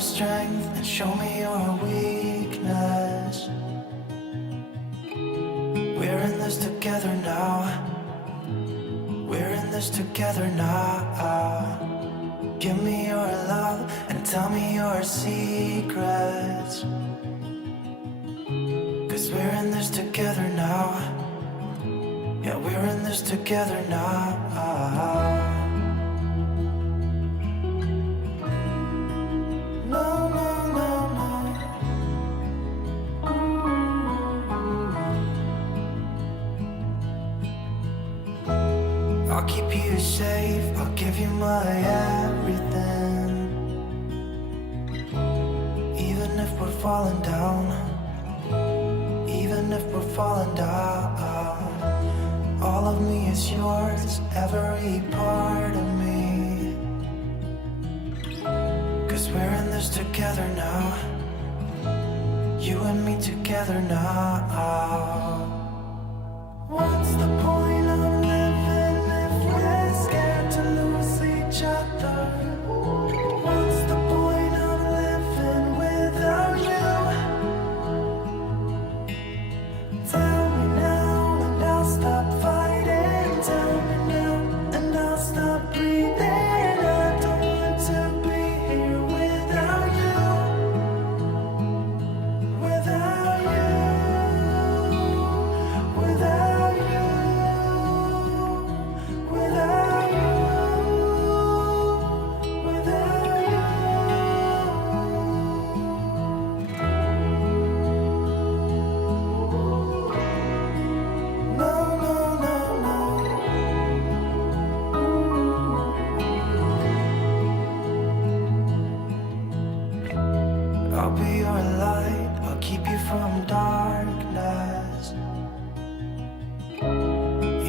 strength and show me your weakness. We're in this together now. We're in this together now. Give me your love and tell me your secrets. 'Cause we're in this together now. Yeah, we're in this together now. No, no, no, no. I'll keep you safe, I'll give you my everything. Even if we're falling down, even if we're falling down, all of me is yours, every part of me. 'Cause we're in this together now. You and me together now. What's the point of living if we're scared to lose each other? What's the point of living without you? Tell me now and I'll stop fighting. Tell me now and I'll stop breathing. I don't want to be here without you. Without you. Without you. Without you. Without you. No, no, no, no. I'll be your light, I'll keep you from darkness.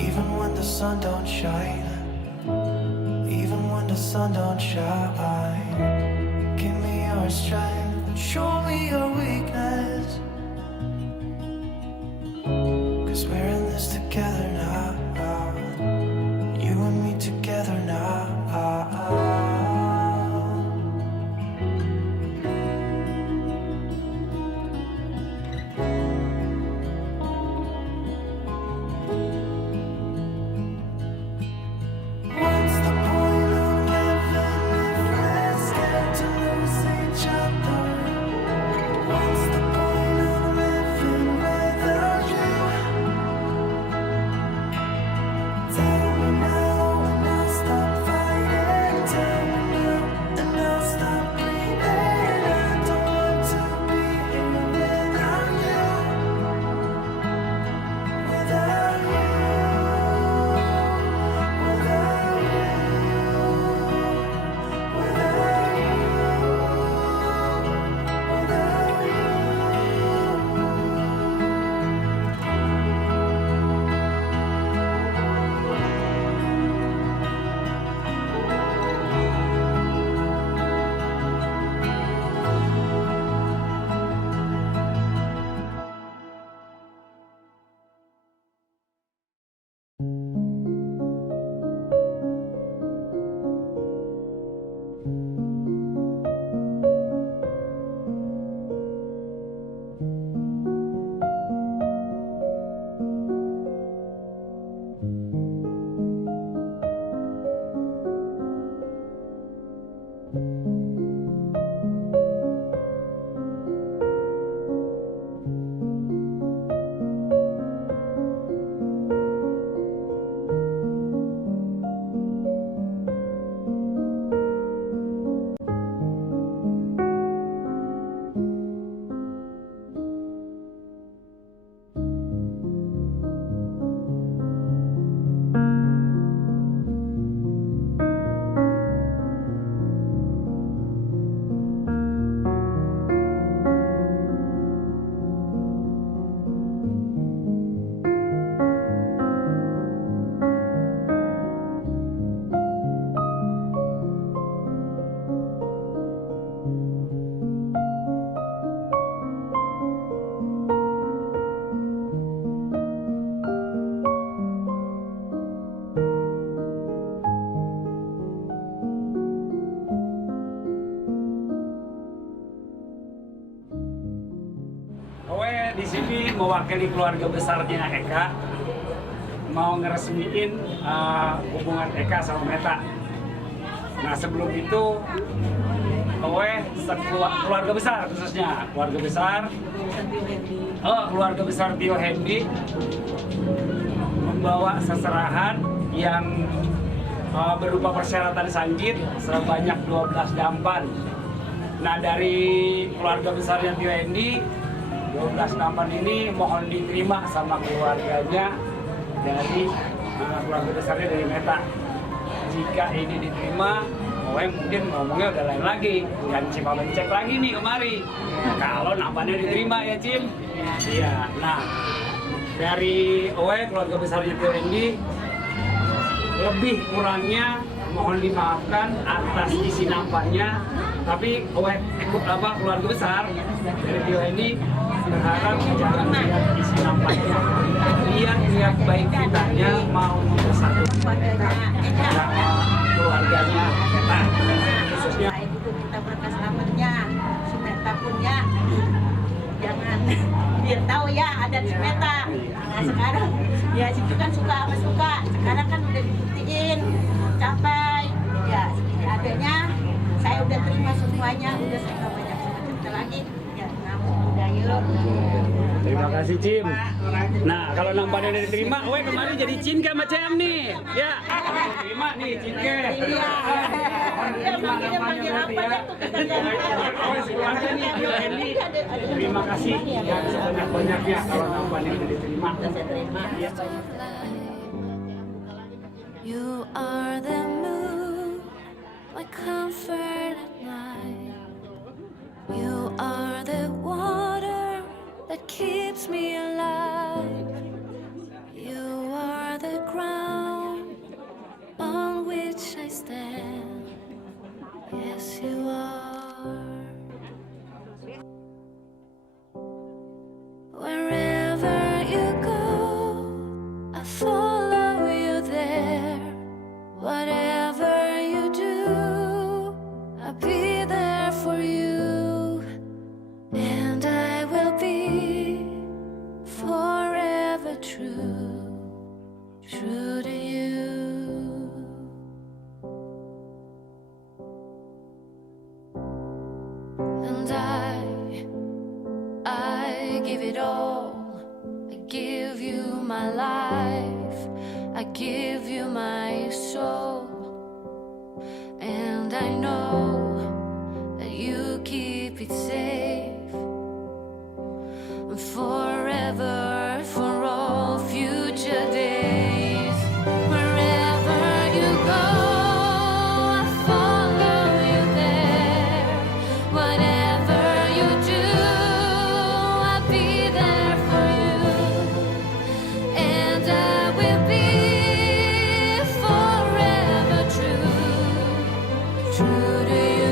Even when the sun don't shine, even when the sun don't shine. Give me your strength and show me your weakness. 'Cause we're in this together now. You and me together now. What's the point of living if we're scared to lose each other? di sini mewakili keluarga besarnya Eka mau ngeresmiin hubungan Eka sama Meta. Nah sebelum itu keluarga besar khususnya keluarga besar Tio Hendy membawa seserahan yang berupa persyaratan Sangjit sebanyak 12 dampan. Nah dari keluarga besarnya Tio Hendy 12 dampan ini mohon diterima sama keluarganya dari keluarga besarnya dari Meta. Jika ini diterima, mungkin ngomongnya udah lain lagi, dan Cima cek lagi nih kemari. Kalau namanya diterima ya Cim. Iya. Nah dari keluarga besarnya Tio Hendy lebih kurangnya mohon dimaafkan atas isi nampaknya, tapi keluarga besar dari Tio Hendy berharap jangan lihat isi nampaknya, lihat baik kitanya mau mempersatu keluarganya. Nah, khususnya itu kita berkas selamatnya, si Meta pun ya jangan biar tahu ya ada si Meta. Nah sekarang ya situ kan suka apa suka, sekarang kan udah dibuktiin capai ya segini adanya, saya udah terima semuanya, udah saya nggak banyak cerita lagi ya. Udah yuk. Terima kasih Cim. Nah kalau nampaknya udah diterima, kemarin jadi Cinke sama Cem nih. Ya, terima nih Cinke. Iya. Terima kasih yang sebanyak-banyaknya kalau nampaknya udah diterima. You are the moon, my comfort at night. You are the water that keeps me alive. You are the ground on which I stand. Yes, you are. Wherever you go, I follow you there. Whatever you do, I'll be there for you. And I will be forever true to you. And I give it all. I give you my life. I give you my soul. And I know that you keep it safe forever, for all future days. Wherever you go, I follow you there. Whatever you do, I'll be there for you. And I will be forever true to you.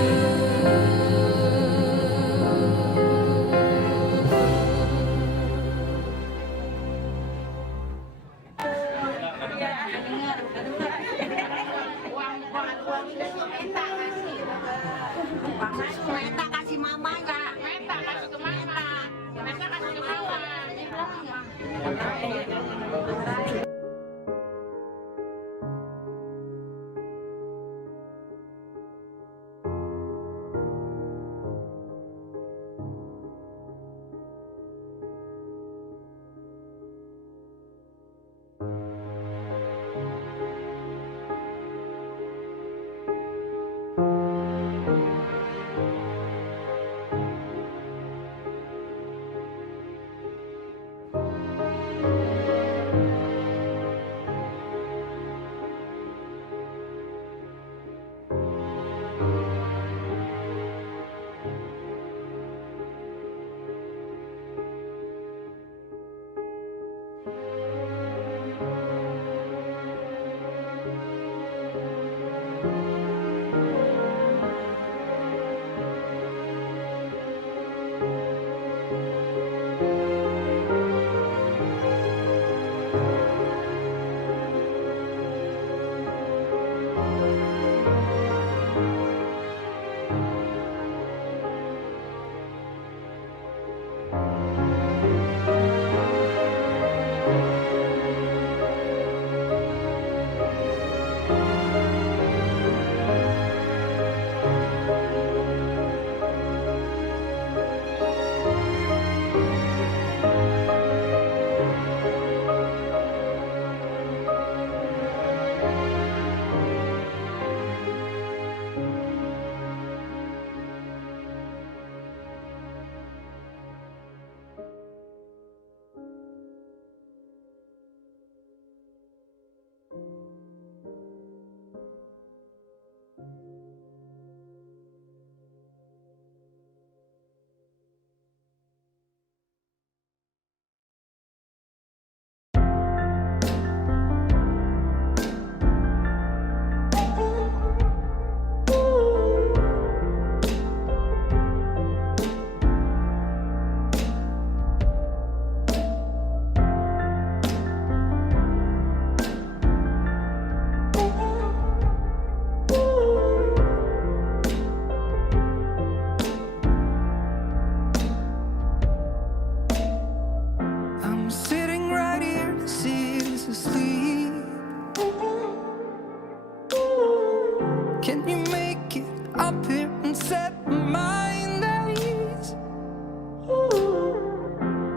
Can you make it up here and set my mind at ease?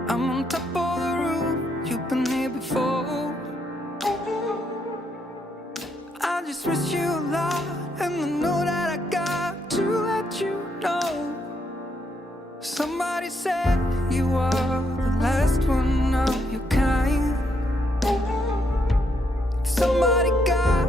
I'm on top of the roof, you've been here before. I just miss you a lot, and I know that I got to let you know. Somebody said you are the last one of your kind. Somebody got